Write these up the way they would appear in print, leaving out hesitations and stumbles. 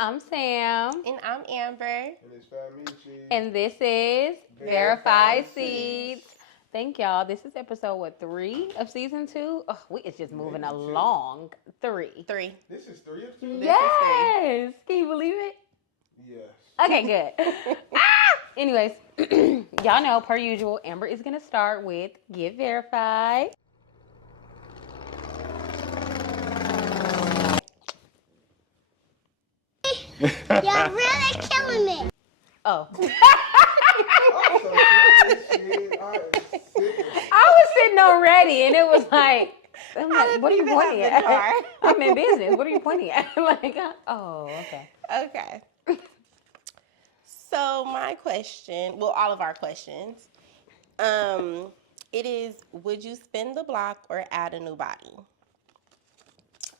I'm Sam. And I'm Amber. And it's Meech. And this is Verified Seeds. Thank y'all. This is episode 3 of season 2. Oh, we is just moving Maybe along. 3. This is 3 of 2? Yes. Can you believe it? Yes. Okay, good. Anyways, y'all know, per usual, Amber is going to start with Get Verified. You're really killing me. Oh. I was sitting on ready, and it was like, I'm like, what are you pointing at? I'm in business. What are you pointing at? Like, oh, okay. Okay. So my question, well, all of our questions, it is, would you spin the block or add a new body?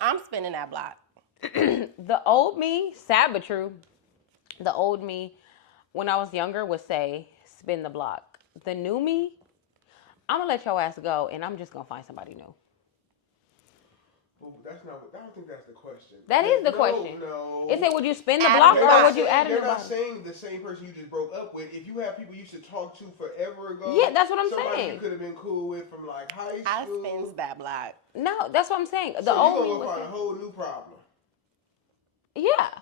I'm spinning that block. The old me, sad but true, the old me, when I was younger, would say, spin the block. The new me, I'm going to let your ass go, and I'm just going to find somebody new. Well, that's not. I don't think that's the question. That is the question. No. It said, would you spin the block or would you add a new body? They're not saying the same person you just broke up with. If you have people you used to talk to forever ago. Yeah, that's what I'm somebody saying. You could have been cool with from like high school. I spins that block. No, that's what I'm saying. So you're going to find a whole new problem. Yeah.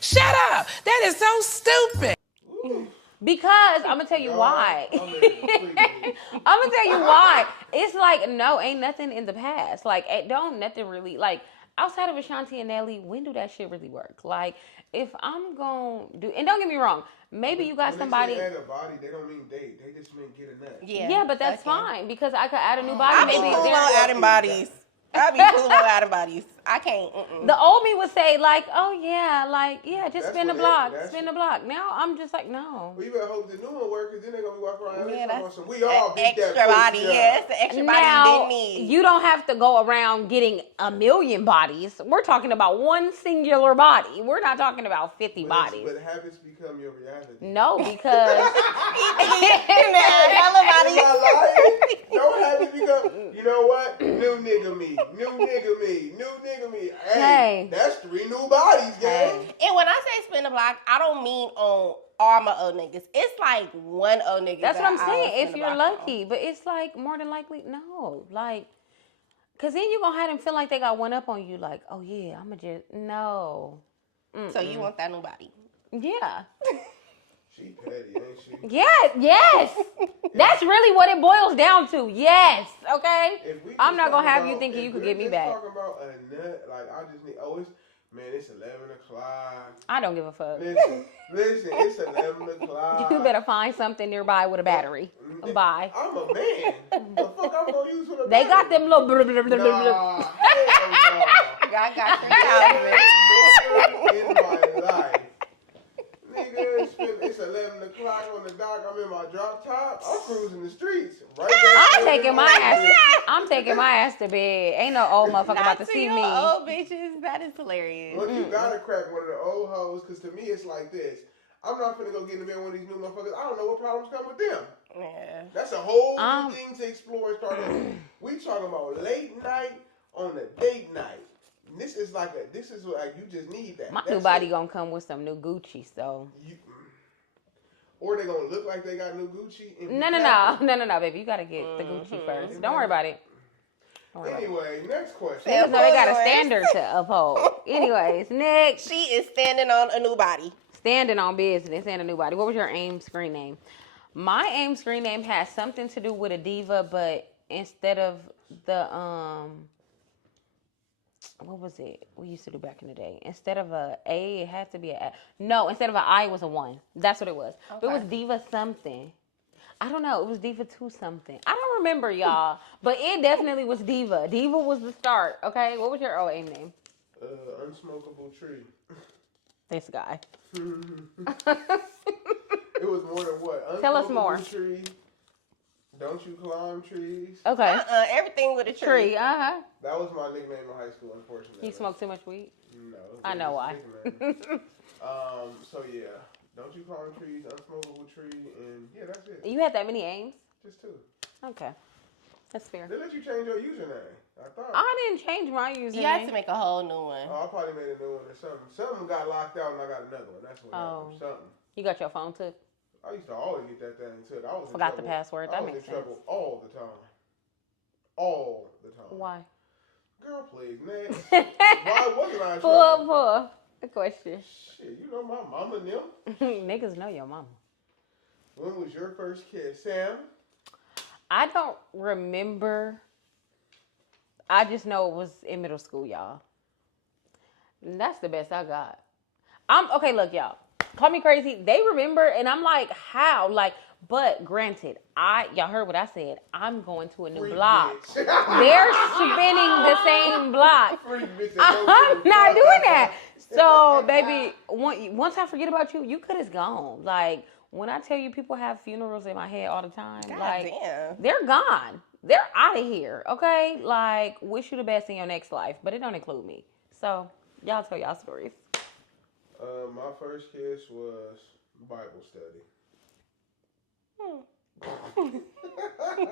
Shut up! That is so stupid. Ooh. Because I'm gonna tell you why. I'm gonna tell you why. It's like, no, ain't nothing in the past. Like, don't nothing really, like, outside of Ashanti and Nelly, when do that shit really work? Like, if I'm gonna do, and don't get me wrong, maybe you got when somebody. They say add a body, they don't mean date. They just mean get a nut. Yeah, but that's fine because I could add a new body. I be cool on adding bodies. I be cool on adding bodies. I can't. The old me would say like, oh yeah, just spin the block, spin the block. Now I'm just like, no. Well, you better hope the new one works, because then they're gonna be walking around. Yeah, that's we all beat extra that body. pussy Yes, the extra body now, you didn't need. You don't have to go around getting a million bodies. We're talking about one singular body. We're not talking about 50 bodies. But habits become your reality. No, because hella bodies. No habits become. You know what? New nigga me. New nigga me. New nigga me. Hey, that's 3 new bodies, gang. And when I say spin the block, I don't mean on all my old niggas. It's like one old nigga. That's what I'm saying. If you're lucky, but it's like more than likely, no. Like, cause then you gonna have them feel like they got one up on you. Like, oh yeah, I'ma just no. So you want that new body? Yeah. She petty, ain't she? Yes. That's really what it boils down to. Yes. Okay. I'm not gonna have you thinking you could get me back. Talking about a nut, like I just need. Oh, it's 11 o'clock. I don't give a fuck. Listen, it's 11 o'clock. You better find something nearby with a battery. Bye. I'm a man. The fuck I'm gonna use for the They battery? got them little. Nah, hell no. I got 3,000. In my life. Nigga, it's 11 o'clock on the dock. I'm in my drop top. I'm cruising the streets. Right there. I'm taking my ass to bed. Ain't no old motherfucker about to see me. Old bitches, that is hilarious. Look, you gotta crack one of the old hoes, because to me it's like this. I'm not finna go get in the bed with one of these new motherfuckers. I don't know what problems come with them. Yeah. That's a whole new thing to explore and start over. We talking about late night on a date night. This is like you just need that. My new body gonna come with some new Gucci, so. Or they gonna look like they got new Gucci. No, baby. You gotta get the Gucci first. Don't worry about it. Anyway, next question. Because they got a standard to uphold. Anyways, next. She is standing on a new body. Standing on business and a new body. What was your AIM screen name? My AIM screen name has something to do with a diva, but instead of the what was it we used to do back in the day? Instead of a A, it had to be a. No, instead of an I, it was a 1. That's what it was. Okay. But it was Diva something. I don't know. It was Diva 2 something. I don't remember, y'all. But it definitely was Diva. Diva was the start. Okay, what was your AIM name? Unsmokable tree. This guy. It was more than what? Tell us more. Tree. Don't you climb trees? Okay. Everything with a tree. That was my nickname in high school, unfortunately. You smoked too much weed? No. I know why. So yeah. Don't you climb trees, unsmokable tree, and yeah, that's it. You had that many aims? Just 2. Okay. That's fair. They let you change your username. I thought. I didn't change my username. You had to make a whole new one. Oh, I probably made a new one or something. Something got locked out and I got another one. That's what happened. Something. You got your phone took? I used to always get that thing took. I was Forgot in trouble. the password. That I was makes in sense. trouble all the time. All the time. Why? Girl, please, man. Why wasn't I in Pull trouble? up a question. Shit, you know my mama and them. Niggas know your mama. When was your first kiss, Sam? I don't remember. I just know it was in middle school, y'all. And that's the best I got. Okay, look, y'all. Call me crazy. They remember, and I'm like, how? Like, but granted, y'all heard what I said. I'm going to a new block. They're spinning the same block. I'm not doing that. So, baby, once I forget about you, you could have gone. Like, when I tell you people have funerals in my head all the time, God like, damn. they're gone. They're out of here, okay? Like, wish you the best in your next life, but it don't include me. So, y'all tell y'all stories. My first kiss was Bible study.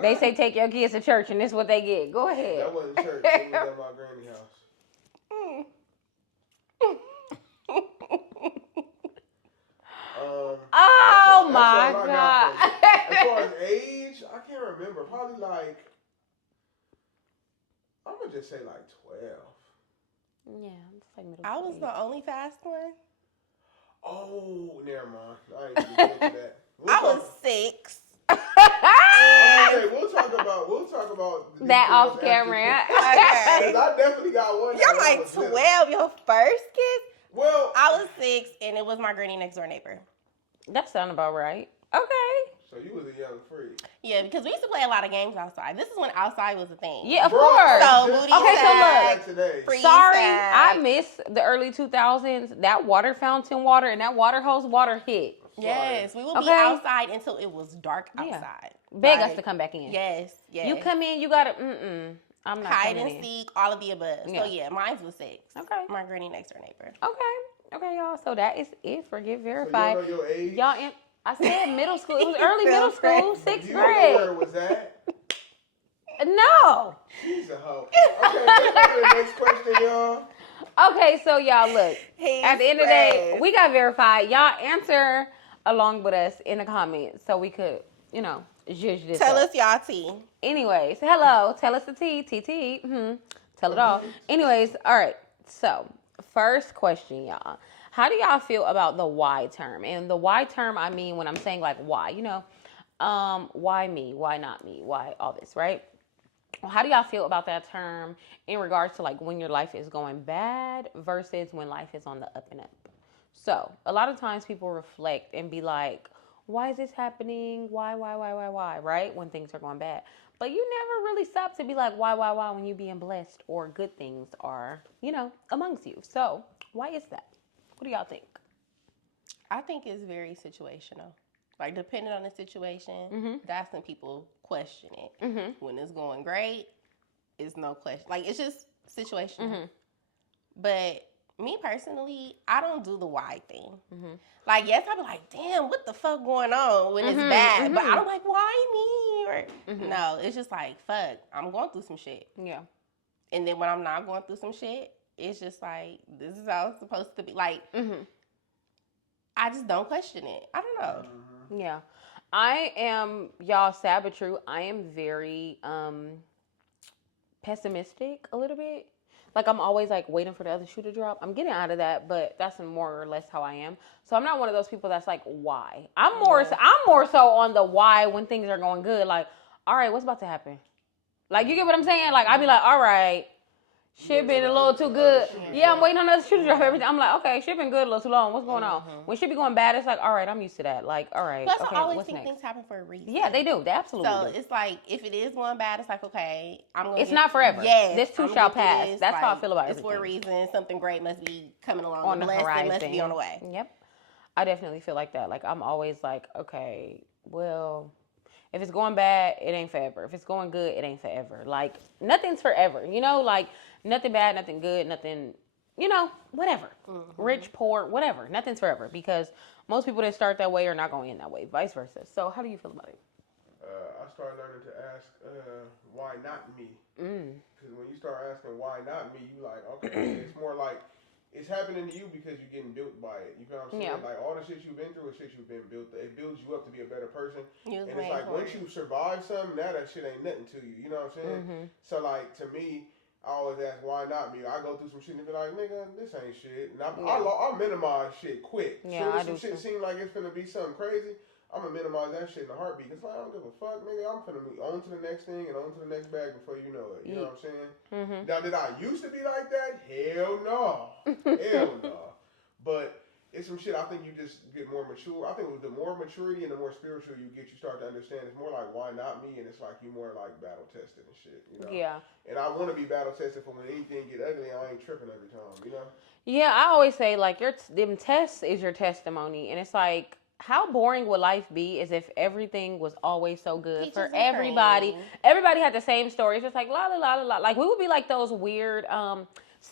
They say take your kids to church, and this is what they get. Go ahead. That wasn't church. It was at my granny house. Oh that's my all I God. got for you. As far as age, I can't remember. Probably like, I'm gonna just say like 12. Yeah, it's like middle I was school. the only fast one. Oh, never mind. I ain't gonna get into that. I was 6. Okay, we'll talk about the That details off camera. after- Okay. 'Cause I definitely got one. You're that I like was little. 12, your first kiss? Well, I was 6, and it was my granny next door neighbor. That sounds about right. Okay. so you was a young freak. Yeah, because we used to play a lot of games outside. This is when outside was a thing. Yeah, of Bro, course. So, just booty Okay, so side, look. Today. free Sorry, side. I miss the early 2000s. That water fountain water and that water hose water hit. Yes, we would be Okay. outside until it was dark Yeah. outside. Beg us Like, to come back in. Yes, yes. You come in, you gotta, I'm not hide coming and in. seek, all of the above. Yeah. So yeah, mine was 6. Okay. My granny next door neighbor. Okay, y'all. So that is it for Get So Verified. you don't know your age? Y'all, I said middle school. It was early middle school, 6th You don't know where it grade. was at? No. She's a hoe. Okay, let's go to the next question, y'all. Okay, so y'all look. He's At the end of the day, fresh. we got verified. Y'all answer along with us in the comments so we could, judge this. Tell up. us y'all tea. Anyways, hello. Tell us the tea. TT. Tell it all. Anyways, all right. So, first question, y'all. How do y'all feel about the why term? And the why term, I mean when I'm saying like why, why me? Why not me? Why all this, right? Well, how do y'all feel about that term in regards to like when your life is going bad versus when life is on the up and up? So, a lot of times people reflect and be like, why is this happening? Why, right? When things are going bad. But you never really stop to be like, why, when you being blessed or good things are, amongst you. So, why is that? What do y'all think? I think it's very situational. Like, depending on the situation, that's when people question it. When it's going great, it's no question. Like, it's just situational. But me personally, I don't do the why thing. Like, yes, I'll be like, damn, what the fuck going on when it's bad? But I don't like, why me? Or, no, it's just like, fuck, I'm going through some shit. Yeah. And then when I'm not going through some shit, it's just like, this is how it's supposed to be. Like, I just don't question it. I don't know. Yeah. I am, y'all, sad but true. I am very pessimistic a little bit. Like, I'm always like waiting for the other shoe to drop. I'm getting out of that, but that's more or less how I am. So I'm not one of those people that's like, why? I'm more so on the why when things are going good. Like, all right, what's about to happen? Like, you get what I'm saying? Like, I'd be like, all right, shit been a little too good. Yeah, I'm waiting on another shoe to drop everything. I'm like, okay, shit been good a little too long. What's going on? When shit be going bad, it's like, all right, I'm used to that. Like, all right, Plus, okay, I always what's think next? things happen for a reason. Yeah, they do. They absolutely So do. it's like, if it is going bad, it's like, okay, I'm going to It's not forever. Yes. This too I'm shall gonna get pass. this. That's how I Like, feel about it's for a everything. reason. Something great must be coming along. On the blessing horizon. must be on the way. Yep. I definitely feel like that. Like, I'm always like, okay, well, if it's going bad, it ain't forever. If it's going good, it ain't forever. Like, nothing's forever, like, nothing bad, nothing good, nothing, whatever. Rich, poor, whatever. Nothing's forever because most people that start that way are not going to end that way, vice versa. So how do you feel about it? I started learning to ask, why not me? Because when you start asking why not me, you like, okay, it's more like it's happening to you because you're getting built by it. You feel what I'm saying? Yeah. Like all the shit you've been through is shit you've been built. It builds you up to be a better person. And it's like once you survive something, now that shit ain't nothing to you. You know what I'm saying? So like to me, I always ask why not me. I go through some shit and be like, nigga, this ain't shit. And I minimize shit quick. Yeah, soon as some shit seem like it's finna be something crazy, I'm gonna minimize that shit in a heartbeat. It's like I don't give a fuck, nigga. I'm finna move on to the next thing and on to the next bag before you know it. You know what I'm saying? Now, did I used to be like that? Hell no. Hell no. But it's some shit I think you just get more mature. I think with the more maturity and the more spiritual you get, you start to understand it's more like, why not me? And it's like you more like battle tested and shit, you know? Yeah. And I want to be battle tested for when anything get ugly, I ain't tripping every time, you know? Yeah, I always say, like, them tests is your testimony. And it's like, how boring would life be is if everything was always so good for everybody? Everybody had the same story. It's just like, la, la, la, la, la. Like, we would be like those weird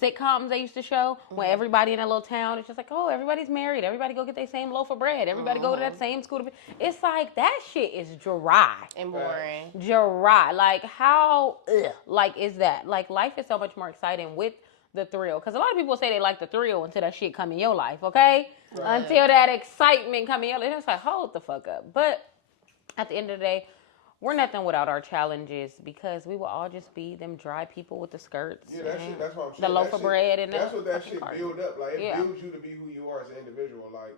sitcoms they used to show when everybody in a little town, it's just like, oh, everybody's married. Everybody go get their same loaf of bread. Everybody go to that same school. It's like, that shit is dry. And boring. Dry. Like, how, like, is that? Like, life is so much more exciting with the thrill. Because a lot of people say they like the thrill until that shit come in your life, okay? Right. Until that excitement come in your life. It's like, hold the fuck up. But at the end of the day, we're nothing without our challenges because we will all just be them dry people with the skirts. Yeah, that shit, that's what I'm saying. The loaf of bread and that's what that shit build up. Like, it builds you to be who you are as an individual. Like,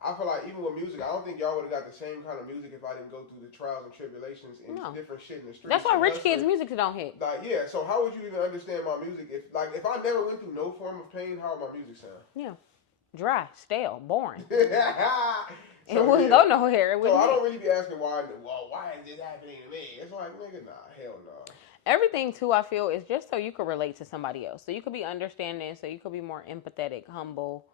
I feel like even with music, I don't think y'all would have got the same kind of music if I didn't go through the trials and tribulations and different shit in the streets. That's why rich kids' music don't hit. Like, yeah, so how would you even understand my music if I never went through no form of pain? How would my music sound? Yeah, dry, stale, boring. So, it wouldn't go nowhere. So I don't really be asking why is this happening to me? It's like, nigga, nah, hell no. Everything too, I feel, is just so you could relate to somebody else, so you could be understanding, so you could be more empathetic, humble.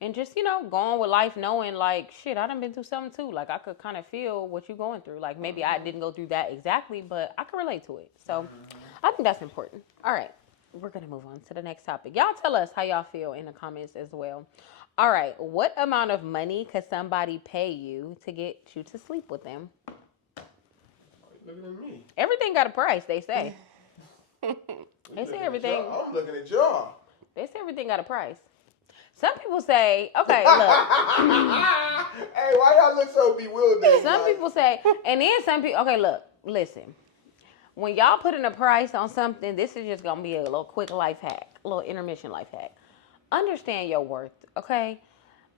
And just, go on with life knowing, like, shit, I done been through something, too. Like, I could kind of feel what you're going through. Like, maybe I didn't go through that exactly, but I could relate to it. So, I think that's important. All right. We're going to move on to the next topic. Y'all tell us how y'all feel in the comments as well. All right. What amount of money could somebody pay you to get you to sleep with them? Looking at me. Everything got a price, they say. They say everything. I'm looking at y'all. They say everything got a price. Some people say, okay, look. Hey, why y'all look so bewildered? Some people say, and then some people, okay, look, listen. When y'all put in a price on something, this is just going to be a little quick life hack, a little intermission life hack. Understand your worth, okay?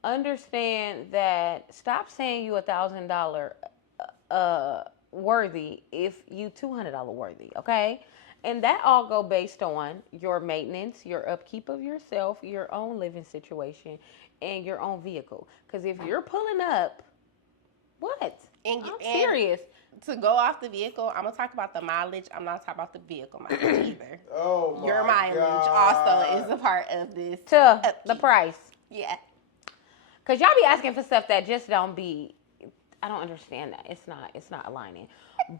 Understand that, stop saying you $1,000 worthy if you $200 worthy, okay? And that all go based on your maintenance, your upkeep of yourself, your own living situation, and your own vehicle. Because if you're pulling up, what? I'm serious. To go off the vehicle, I'm going to talk about the mileage. I'm not talking about the vehicle mileage either. Oh, my Your mileage also is a part of this. The price. Yeah. Because y'all be asking for stuff that just don't be, I don't understand that. It's not aligning.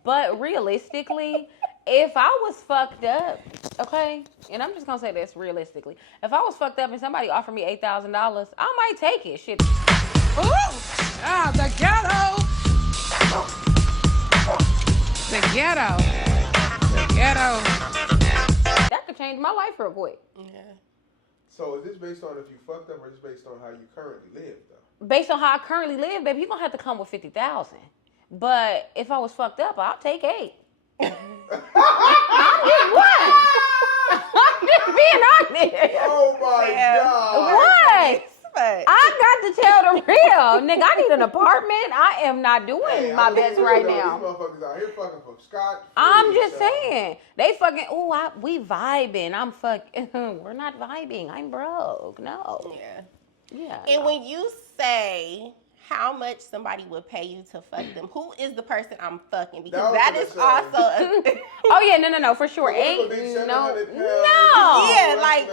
But realistically, if I was fucked up, okay, and I'm just going to say this realistically. If I was fucked up and somebody offered me $8,000, I might take it. Shit. Ooh! Ah, the ghetto! The ghetto. The ghetto. That could change my life real quick. Yeah. So is this based on if you fucked up or is this based on how you currently live, though? Based on how I currently live, baby, you're going to have to come with $50,000. But if I was fucked up, I'll take 8. I'll get 1. I'm just being honest. Oh my God. What? I got to tell the real. Nigga, I need an apartment. I am not doing my best right now. These motherfuckers out here fucking for Scott. I'm just saying. They fucking, we vibing. I'm fucking, we're not vibing. I'm broke. No. Yeah. Yeah. And when you say how much somebody would pay you to fuck them, who is the person I'm fucking? Because that is also oh yeah, no, for sure. Ain't no. Yeah, like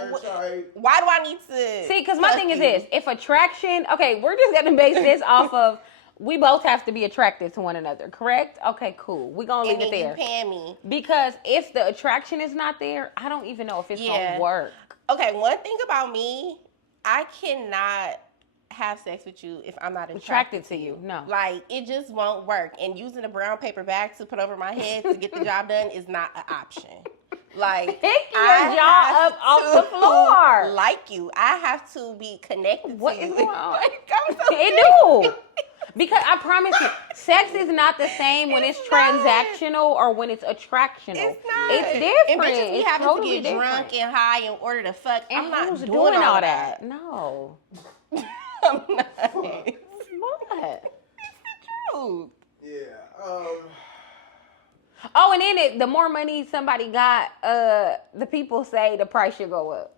why do I need to see? Because my thing is this: if attraction, okay, we're just gonna base this off of we both have to be attracted to one another, correct? Okay, cool. We're gonna leave it there. You paying me because if the attraction is not there, I don't even know if it's gonna work. Okay, one thing about me, I cannot have sex with you if I'm not Attracted to you. No. Like, it just won't work. And using a brown paper bag to put over my head to get the job done is not an option. Like, Pick your jaw up off the floor. Like you. I have to be connected What to is you. going on? I'm so It do. Because I promise you, sex is not the same when it's transactional or when it's attractional. It's not. It's different. And bitches be It's having totally to get drunk different. and high in order to fuck. And I'm not who's doing all that. No. I'm not. What? True. Yeah. Oh, and then the more money somebody got, the people say the price should go up.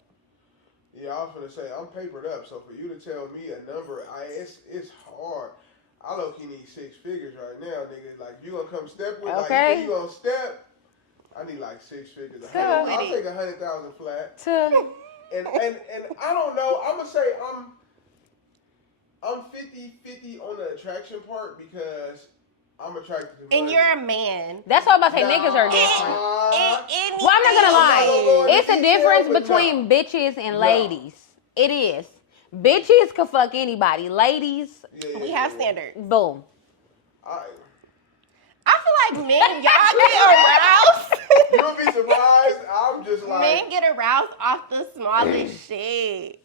Yeah, I was gonna say I'm papered up, so for you to tell me a number, it's hard. I low-key need 6 figures right now, nigga. Like, you gonna come step with, Okay. like, you gonna step? I need like 6 figures. Tell I'll take 100,000 flat. To And I don't know. I'm gonna say I'm 50-50 on the attraction part because I'm attracted to And money. you're a man. that's what I'm about to say. Niggas are different. Well, I'm not gonna lie. It's a difference between bitches and ladies. It is. Bitches can fuck anybody. Ladies, We have standards. boom. I I feel like men, y'all get aroused. You don't be surprised. I'm just like. Men get aroused off the smallest shit.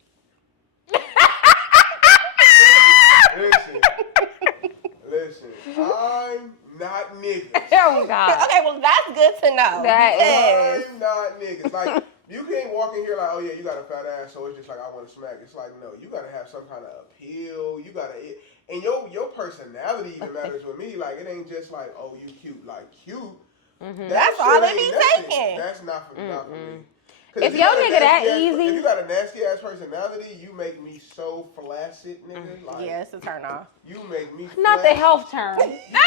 Listen. I'm not niggas. Oh God. Okay, well, that's good to know. That because I'm not niggas. Like, you can't walk in here like, oh yeah, you got a fat ass, so it's just like I want to smack. It's like, no, you gotta have some kind of appeal. You gotta, and your personality even matters with me. Like, it ain't just like, oh, you cute. Like, cute. Mm-hmm. That's shit all it ain't be nothing. taking. That's not for me. If your nigga that easy, if you got a nasty ass personality, you make me so flaccid, nigga. Like, yeah, it's a turn off. you make me not the flaccid. health term. You make me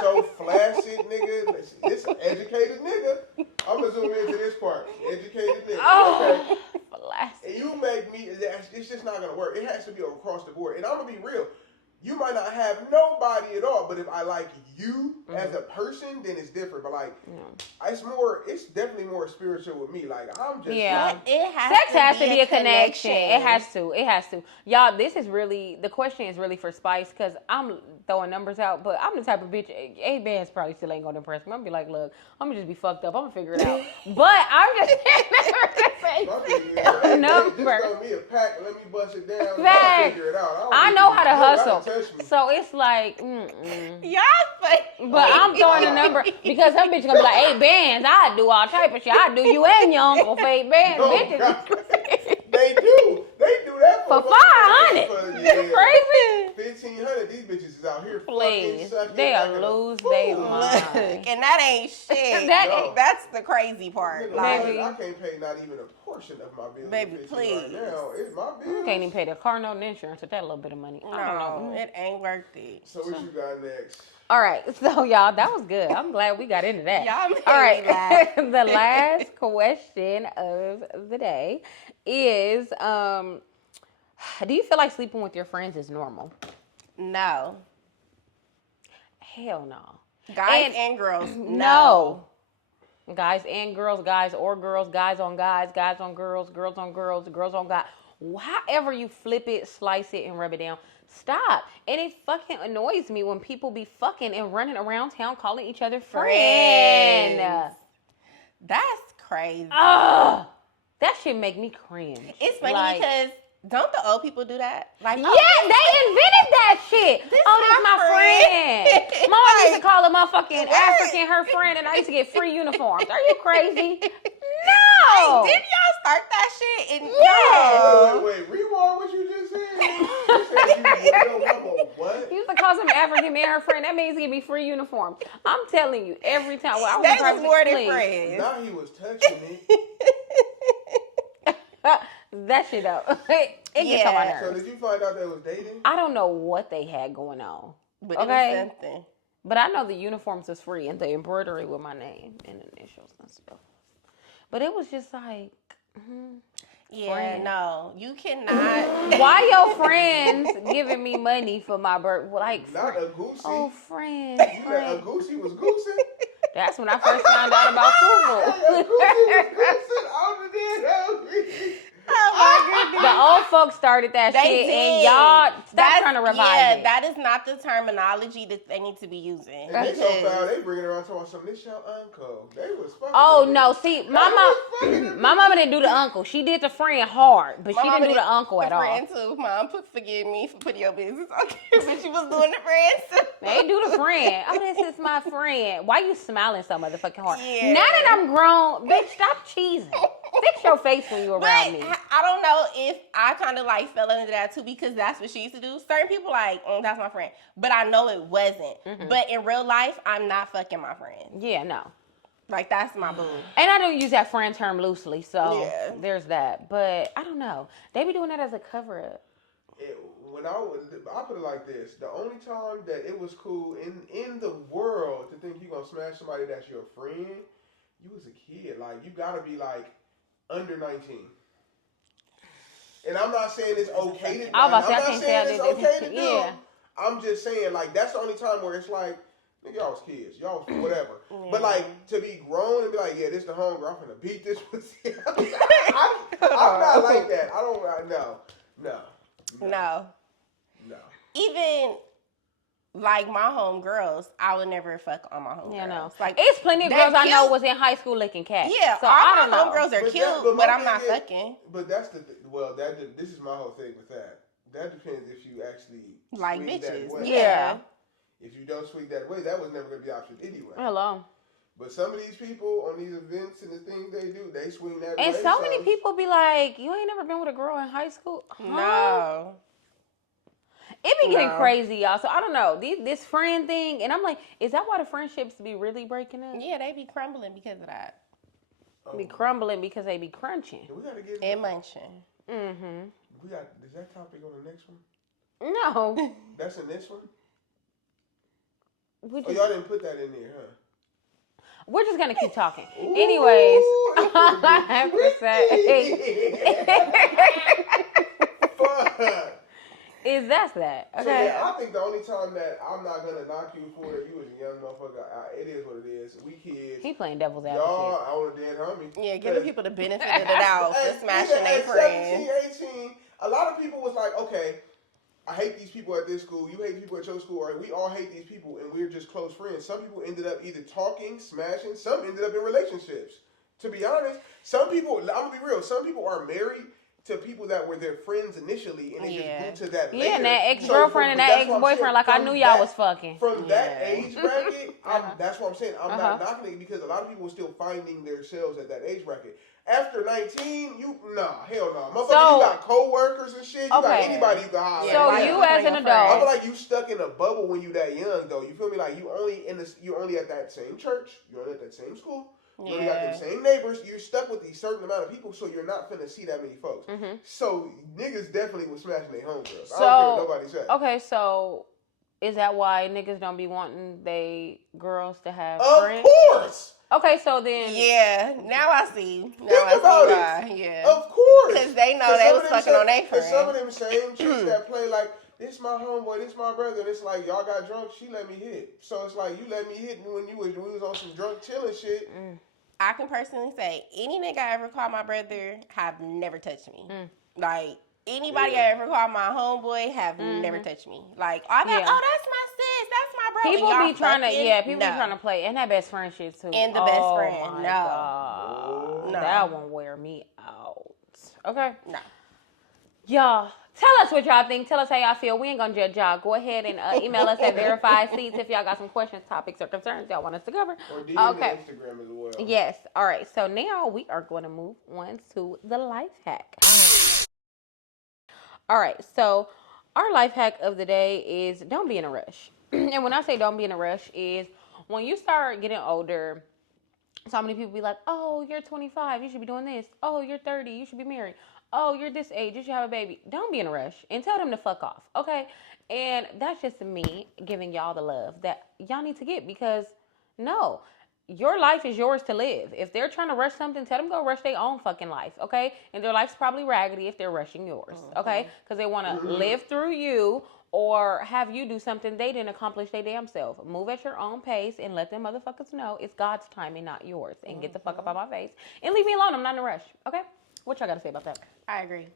so flaccid, nigga. Listen, this an educated nigga. I'm gonna zoom into this part. Educated nigga. Oh, Okay. And you make me, it's just not gonna work. It has to be across the board. And I'm gonna be real. You might not have nobody at all, but if I like you as a person, then it's different. But like, it's definitely more spiritual with me. Like, I'm just Yeah. Sex Has to be a connection. It has to. Y'all, this is really, the question is really for Spice, because I'm throwing numbers out, but I'm the type of bitch, 8 bands probably still ain't gonna impress me. I'm gonna be like, look, I'm gonna just be fucked up. I'm gonna figure it out. But I'm just hey, number. just throw me a pack and let me bust it down and Facts. I'll figure it out. I know how to You don't gotta hustle. touch me. So it's like, Y'all funny. but I'm throwing a number because some bitch gonna be like 8 bands. I do all type of shit. I do you and your uncle for 8 bands, Oh, bitches. God. They do that For for 500. yeah. Crazy. 1,500. These bitches is out here Please, fucking sucking. they'll like a lose fool. their Look, mind. and that ain't shit. No. That's the crazy part. Nigga, Like, Baby. I can't pay not even a portion of my bills. Baby, with 50 please. Right now. It's my bills. You can't even pay the car note and insurance with that little bit of money. I don't no, know. it ain't worth it. So what you got next? All right, so y'all, that was good. I'm glad we got into that. Y'all made All right, me laugh. the last question of the day is, do you feel like sleeping with your friends is normal? No. Hell no. Guys and girls, No. Guys and girls, guys or girls, guys on guys, guys on girls, girls on girls, girls on guys. However you flip it, slice it, and rub it down. Stop. And it fucking annoys me when people be fucking and running around town calling each other friend. That's crazy. Ugh. That shit make me cringe. It's funny Like, because don't the old people do that? Like, yeah, they invented that shit. This This my my friend. friend. My mom used to Like, call a motherfucking what? African her friend, and I used to get free uniforms. Are you crazy? No. Like, didn't y'all start that shit? And Yes. Wait, rewind what you just said. You said your mama what? You used to call some African man her friend. That means he'd be free uniform. I'm telling you, every time. Well, I They trying was to more than please. friends. Now he was touching me. That shit up. It gets on my Yeah. So nerves. did you find out they was dating? I don't know what they had going on. But Okay. it was something. But I know the uniforms was free and the embroidery with my name and initials and stuff. But it was just like, Yeah, Friend. no. You cannot. why your friends giving me money for my birthday? Like, Not a goosey. oh, friends. You let a friends. goosey was goosey? That's when I first found out about Hey, a football. goosey was goosey. Out of there. The old folks started that They shit, did. and y'all stop trying to revive it. That is not the terminology that they need to be using. And they so foul, they bring it around talking something. This your uncle. They was fucking. Oh no! See, my mama didn't do the uncle. She did the friend hard, but she didn't do the uncle at all. Friend too. Mom, forgive me for putting your business on camera, but she was doing the friend too. They do the friend. Oh, this is my friend. Why you smiling so motherfucking hard? Yeah. Now that I'm grown, bitch, stop cheesing. Fix your face when you around me. I don't know if I kind of like fell into that too because that's what she used to do. Certain people like, that's my friend, but I know it wasn't. Mm-hmm. But in real life, I'm not fucking my friend. Yeah, no. Like that's my boo. And I don't use that friend term loosely, so there's that. But I don't know. They be doing that as a cover up. I put it like this: the only time that it was cool in the world to think you gonna smash somebody that's your friend, you was a kid. Like you gotta be like under 19. And I'm not saying it's okay to. I'm not saying it's okay to do. Yeah. I'm just saying like that's the only time where it's like, nigga, y'all was kids, y'all was whatever. Yeah. But like to be grown and be like, yeah, this the homegirl, I'm finna beat this pussy. I'm not like that. I don't. No. Even like my homegirls, I would never fuck on my homegirls. Yeah, no. Like it's plenty of girls I know was in high school licking cats. Yeah, so I don't know. Homegirls are cute, but I'm not fucking. But that's this is my whole thing with that. That depends if you actually like bitches. That way. Yeah. If you don't swing that way, that was never going to be an option anyway. Hello. But some of these people on these events and the things they do, they swing that way. And so many people be like, you ain't never been with a girl in high school? Huh? No. It be getting crazy, y'all. So I don't know. This friend thing, and I'm like, is that why the friendships be really breaking up? Yeah, they be crumbling because of that. Be crumbling because they be crunching. We gotta get and munching. Mm-hmm. Is that topic on the next one? No. That's in this one? Y'all didn't put that in there, huh? We're just gonna keep talking. Anyways, I have to say, is that? Okay. So yeah, I think the only time that I'm not gonna knock you for it, you was a young motherfucker. It is what it is. We kids. He playing devil's advocate. Y'all, I want a dead homie. Yeah, giving people the benefit of the doubt for smashing their friends. 17, 18, a lot of people was like, okay, I hate these people at this school. You hate people at your school, or we all hate these people, and we're just close friends. Some people ended up either talking, smashing. Some ended up in relationships. To be honest, some people, I'm gonna be real. Some people are married to people that were their friends initially, and they just grew to that later. Yeah, and that ex-girlfriend and that ex-boyfriend, like I knew y'all was fucking. From that age bracket, that's what I'm saying. I'm not knocking it because a lot of people are still finding themselves at that age bracket. After 19, hell no. Motherfucker, you got co-workers and shit. You got anybody you can holler at. So you as an adult. I feel like you stuck in a bubble when you that young, though. You feel me? Like you only at that same church. You only at that same school. You only got them same neighbors. You're stuck with a certain amount of people, so you're not finna see that many folks. Mm-hmm. So niggas definitely was smashing their homegirls. So, I don't care what nobody said. Okay, so is that why niggas don't be wanting they girls to have friends? Of course. Okay, so then. Yeah, now I see. Think about it. Yeah. Of course. Because they know they was fucking on their friends. Some of them same chicks that play like, this my homeboy, this my brother, and it's like, y'all got drunk, she let me hit. So it's like, you let me hit when we was on some drunk chilling shit. I can personally say, any nigga I ever called my brother have never touched me. Like, anybody I ever called my homeboy have never touched me. Like, that's my sis, that's my brother. People be trying be trying to play, and that best friend shit too. And the best friend, no. God. No. That won't wear me out. Okay? No. Y'all, tell us what y'all think. Tell us how y'all feel. We ain't gonna judge y'all. Go ahead and email us at verifiedseats if y'all got some questions, topics, or concerns y'all want us to cover. Or DM Instagram as well. Yes. All right. So now we are going to move on to the life hack. All right. So our life hack of the day is don't be in a rush. And when I say don't be in a rush is when you start getting older, so many people be like, oh, you're 25. You should be doing this. Oh, you're 30. You should be married. Oh, you're this age, you should have a baby. Don't be in a rush and tell them to fuck off, okay? And that's just me giving y'all the love that y'all need to get because, no, your life is yours to live. If they're trying to rush something, tell them go rush their own fucking life, okay? And their life's probably raggedy if they're rushing yours, okay? Because they want to live through you or have you do something they didn't accomplish their damn self. Move at your own pace and let them motherfuckers know it's God's timing, not yours. And get the fuck up out my face. And leave me alone. I'm not in a rush, okay? What y'all got to say about that? I agree.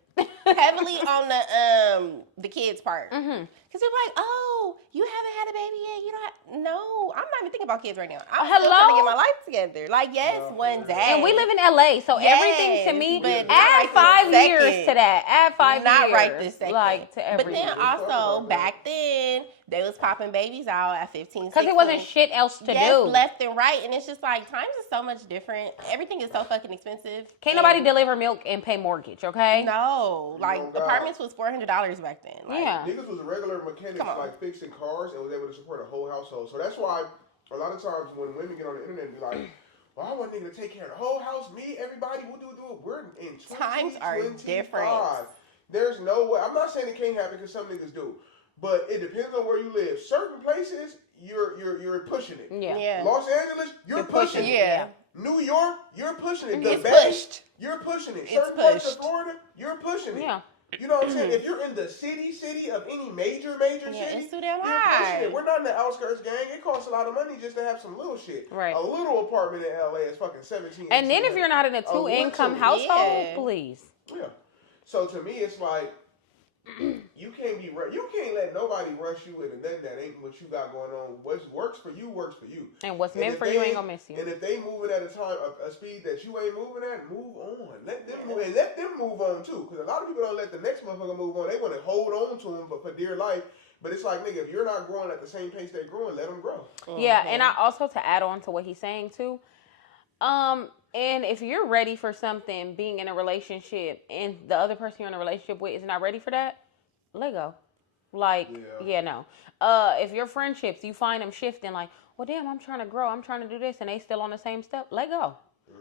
Heavily on the kids part. Because they're like, oh, you haven't had a baby yet? You don't have... No, I'm not even thinking about kids right now. I'm still trying to get my life together. Like, yes, one day. And we live in LA, so everything to me, but add 5 years to that. Add 5 years. Not right this second. Like, to everything. But then also, back then, they was popping babies out at 15, 16. Because it wasn't shit else to do. Left and right. And it's just like, times is so much different. Everything is so fucking expensive. Can't nobody deliver milk and pay mortgage, okay? No. Like, apartments was $400 back then. Like, yeah. Niggas was regular mechanics, like fixing cars, and was able to support a whole household. So that's why a lot of times when women get on the internet and be like, well, I want nigga to take care of the whole house, me, everybody, we'll do it. We're in 2025. Times are different. There's no way. I'm not saying it can't happen because some niggas do. But it depends on where you live. Certain places, you're pushing it. Yeah. Los Angeles, you're pushing it. Yeah. New York, you're pushing it. It's pushed. You're pushing it. It's Certain parts pushed. of Florida, you're pushing it. Yeah. You know what I'm saying? If you're in the city of any major city, it's too damn you're high. pushing it. We're not in the outskirts, gang. It costs a lot of money just to have some little shit. Right. A little apartment in LA is fucking 17. And then if you're not in a 2-income household, please. Yeah. So to me, it's like, you can't let nobody rush you into nothing that ain't what you got going on. What works for you works for you. And what's meant for you ain't gonna miss you. And if they moving at a speed that you ain't moving at, move on. Let them move, and let them move on too. Because a lot of people don't let the next motherfucker move on. They want to hold on to them, but for dear life. But it's like, nigga, if you're not growing at the same pace they're growing, let them grow. Yeah, and I also, to add on to what he's saying too, and if you're ready for something, being in a relationship, and the other person you're in a relationship with is not ready for that, let go. Like, no. If your friendships, you find them shifting, like, well, damn, I'm trying to grow, I'm trying to do this, and they still on the same step, let go.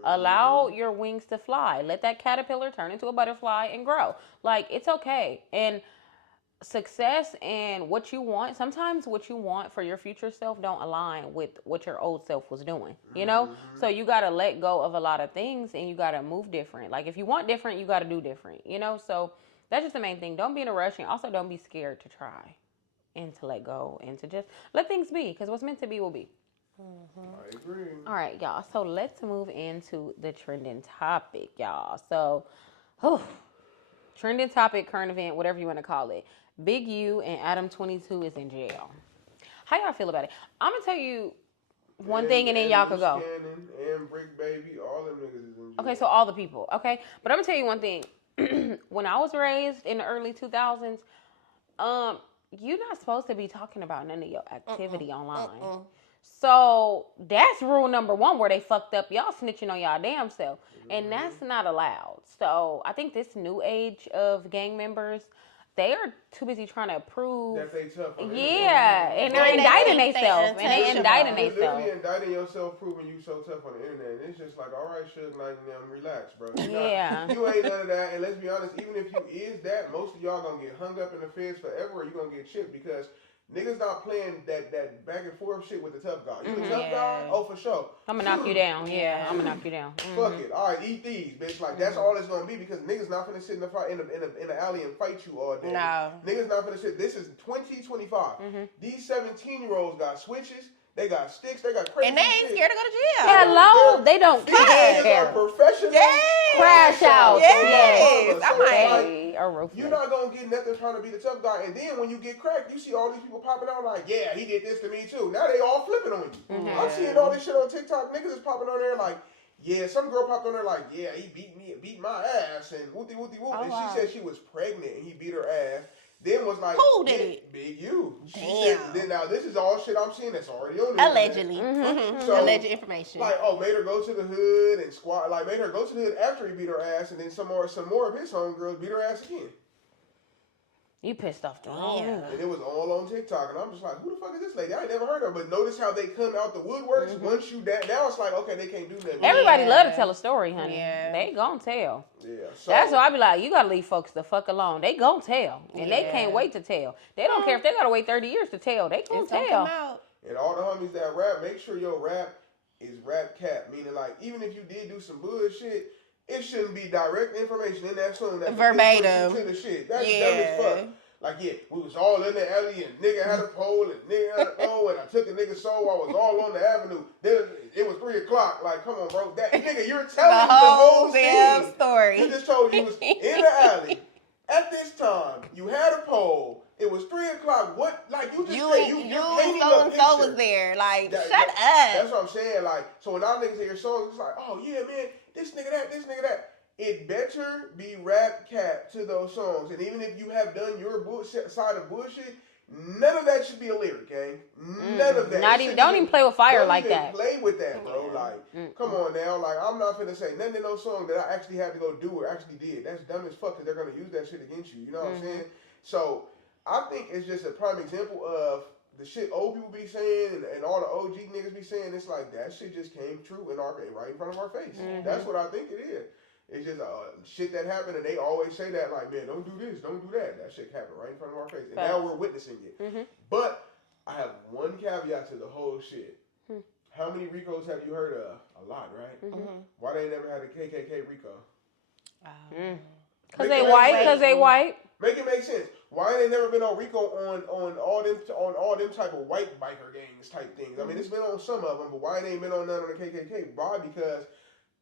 Allow your wings to fly. Let that caterpillar turn into a butterfly and grow. Like, it's okay. And success and what you want, sometimes what you want for your future self don't align with what your old self was doing, you know? So you got to let go of a lot of things and you got to move different. Like, if you want different, you got to do different, you know? So that's just the main thing. Don't be in a rush, and also don't be scared to try and to let go and to just let things be, because what's meant to be will be. I agree. All right, y'all. So let's move into the trending topic, y'all. So, trending topic, current event, whatever you want to call it. Big U and Adam 22 is in jail. How y'all feel about it? I'm going to tell you one thing and then y'all could go. And Brick Baby, all them niggas is in jail. Okay, so all the people, okay? But I'm going to tell you one thing. When I was raised in the early 2000s, you're not supposed to be talking about none of your activity online. So that's rule number 1 where they fucked up. Y'all snitching on y'all damn self. And that's not allowed. So I think this new age of gang members, they are too busy trying to prove that they tough. and they're indicting themselves. And they indicting themselves. You're literally indicting yourself, proving you so tough on the internet. And it's just like, all right, Suge Knight and them, relax, bro. You ain't none of that. And let's be honest, even if you is that, most of y'all gonna get hung up in the feds forever, or you gonna get chipped, because niggas not playing that back and forth shit with the tough guy. You the tough guy? Oh, for sure. I'm gonna knock you down. Yeah, I'm gonna knock you down. Fuck it. All right, eat these, bitch. Like, that's all it's gonna be, because niggas not finna sit in the alley and fight you all day. No. Niggas not finna sit. This is 2025. These 17-year-olds got switches. They got sticks. They got crazy and they ain't shit. scared to go to jail. Hello, they don't These niggas care. are professional. Crash out. Yes. So You're not gonna get nothing trying to be the tough guy. And then when you get cracked, you see all these people popping out like, yeah, he did this to me too. Now they all flipping on you. I'm seeing all this shit on TikTok. Niggas is popping on there like, yeah, some girl popped on there like, yeah, he beat my ass, and whoopty whoop. And she said she was pregnant and he beat her ass. Then was like, who did it? Big U. She Damn. said, now this is all shit I'm seeing that's already on there. Allegedly. So, alleged information. Like, made her go to the hood and squat. Like, made her go to the hood after he beat her ass, and then some more of his homegirls beat her ass again. You pissed off the And it was all on TikTok, and I'm just like, who the fuck is this lady? I ain't never heard of her. But notice how they come out the woodworks once you now it's like, okay, they can't do nothing. Everybody love to tell a story, honey. Yeah. They gon' tell. Yeah. So, that's why I be like, you gotta leave folks the fuck alone. They gon' tell, and they can't wait to tell. They don't care if they gotta wait 30 years to tell. They gon' tell. And all the homies that rap, make sure your rap is rap cap, meaning like, even if you did do some bullshit, it shouldn't be direct information in that song that verbatim to the shit. That's dumb as fuck. Like, yeah, we was all in the alley and nigga had a pole and nigga had a pole and I took a nigga's soul. I was all on the avenue. it was 3 o'clock. Like, come on, bro. That nigga, you're telling the whole damn scene. story. You just told you was in the alley at this time. You had a pole. It was 3 o'clock. What? Like you just said, you're painting so a and picture. so was there. Like, shut up. That's what I'm saying. Like, so when our niggas hear songs, it's like, oh yeah, man, this nigga that. It better be rap cap to those songs. And even if you have done your bullshit side of bullshit, none of that should be a lyric, gang. None of that. Don't even play with fire like that. Play with that, bro. Like, come on now. Like, I'm not finna say nothing in those songs that I actually had to go do or actually did. That's dumb as fuck because they're gonna use that shit against you. You know what I'm saying? So I think it's just a prime example of the shit old people be saying and all the OG niggas be saying. It's like that shit just came true right in front of our face. That's what I think it is. It's just shit that happened, and they always say that, like, man, don't do this, don't do that. That shit happened right in front of our face, and now we're witnessing it. But I have one caveat to the whole shit. How many Ricos have you heard of? A lot, right? Why they never had a KKK Rico? Because they white. Because they white. Make it make sense. Why ain't they never been on Rico on all them type of white biker gangs type things? I mean, it's been on some of them, but why ain't they been on none on the KKK? Why? Because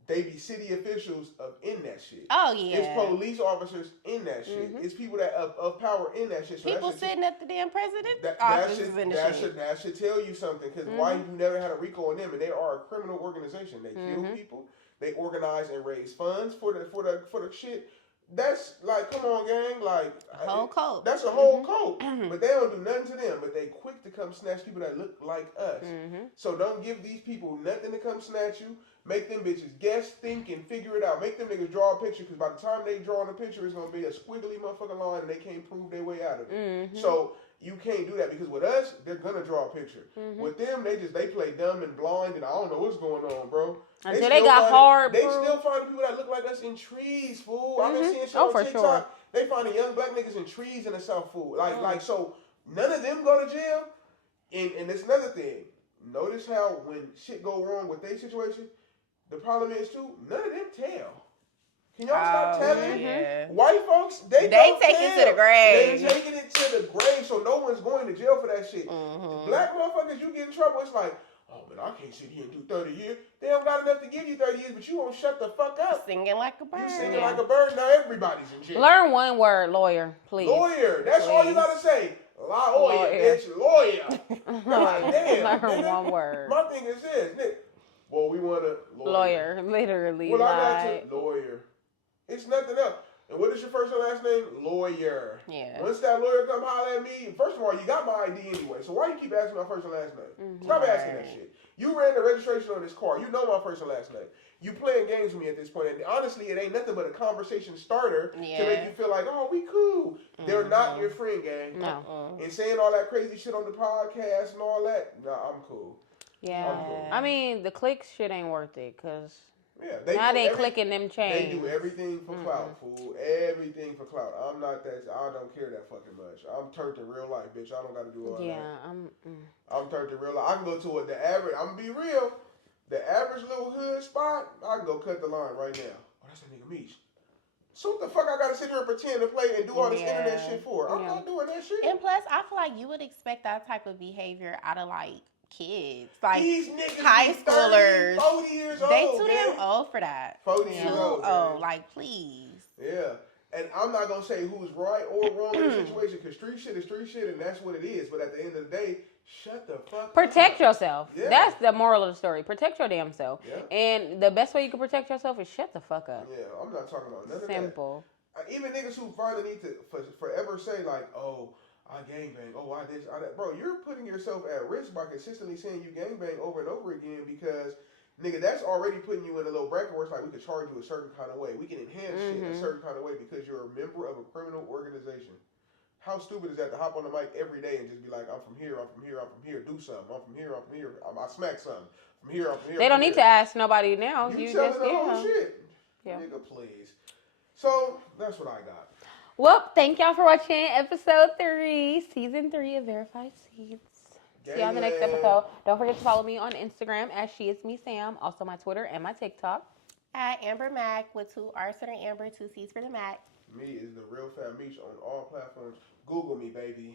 they be city officials in that shit. Oh, yeah. It's police officers in that shit. It's people that of power in that shit. So people sitting at the damn president that should tell you something. Because why you never had a RICO on them? And they are a criminal organization. They kill people. They organize and raise funds for the shit. That's like, come on, gang. Like a whole code. That's a whole code. But they don't do nothing to them. But they quick to come snatch people that look like us. So don't give these people nothing to come snatch you. Make them bitches guess, think, and figure it out. Make them niggas draw a picture, because by the time they draw a picture, it's going to be a squiggly motherfucking line, and they can't prove their way out of it. So you can't do that, because with us, they're going to draw a picture. With them, they play dumb and blind, and I don't know what's going on, bro. Until they got hard, They still find people that look like us in trees, fool. I've been seeing shit on TikTok. Sure. They finding young black niggas in trees in the South, fool. Like, so none of them go to jail. And it's another thing. Notice how when shit go wrong with their situation, the problem is, too, none of them tell. Can y'all stop telling? Yeah. White folks, they take it to the grave. They taking it to the grave, so no one's going to jail for that shit. Black motherfuckers, you get in trouble, it's like, oh, man, I can't sit here and do 30 years. They don't got enough to give you 30 years, but you won't shut the fuck up. Singing like a bird. You singing like a bird, now everybody's in jail. Learn one word, lawyer, please. Lawyer, that's all you got to say. Lawyer, bitch, lawyer. God damn. Learn one word. My thing is this, Nick. Well, we want a lawyer. Literally. Well, I got to lawyer. It's nothing else. And what is your first and last name? Lawyer. Yeah. Once that lawyer come holler at me, first of all, you got my ID anyway. So why you keep asking my first and last name? Stop asking that shit. You ran the registration on this car. You know my first and last name. You playing games with me at this point. And honestly, it ain't nothing but a conversation starter to make you feel like, oh, we cool. They're not your friend, gang. No. And saying all that crazy shit on the podcast and all that, nah, I'm cool. Yeah. I mean, the click shit ain't worth it, because now they clicking them chains. They do everything for clout, fool. Everything for clout. I'm not that. I don't care that fucking much. I'm turned to real life, bitch. I don't got to do all that. I'm turned to real life. I can go to the average. I'm going to be real. The average little hood spot, I can go cut the line right now. Oh, that's that nigga Meech. So what the fuck I gotta sit here and pretend to play and do all this internet shit for? I'm not doing that shit. And plus, I feel like you would expect that type of behavior out of like kids, like these niggas high schoolers, 40 years old. They too damn old for that. 40 years old. Oh, like please. Yeah. And I'm not gonna say who's right or wrong in the situation, because street shit is street shit, and that's what it is. But at the end of the day, shut the fuck up. Protect yourself. Yeah. That's the moral of the story. Protect your damn self. Yeah. And the best way you can protect yourself is shut the fuck up. Yeah, I'm not talking about none of that. Simple. Even niggas who finally need to forever say like, oh, I gangbang, oh, I this, I that. Bro, you're putting yourself at risk by consistently saying you gangbang over and over again, because nigga, that's already putting you in a little bracket where it's like we could charge you a certain kind of way. We can enhance shit a certain kind of way because you're a member of a criminal organization. How stupid is that to hop on the mic every day and just be like, I'm from here, I'm from here, I'm from here, do something. I'm from here, I'm from here. I smack something. From here, I'm from here. They don't need to ask nobody now. You telling the whole shit. Yeah. Nigga, please. So, that's what I got. Well, thank y'all for watching episode 3, season 3 of Verified Seeds. See y'all in the next episode. Don't forget to follow me on Instagram at SheIsMeSam. Also my Twitter and my TikTok. At Amber Mac with 2 R's for the Amber, 2 C's for the Mac. Me is the real fat Meech on all platforms. Google me, baby.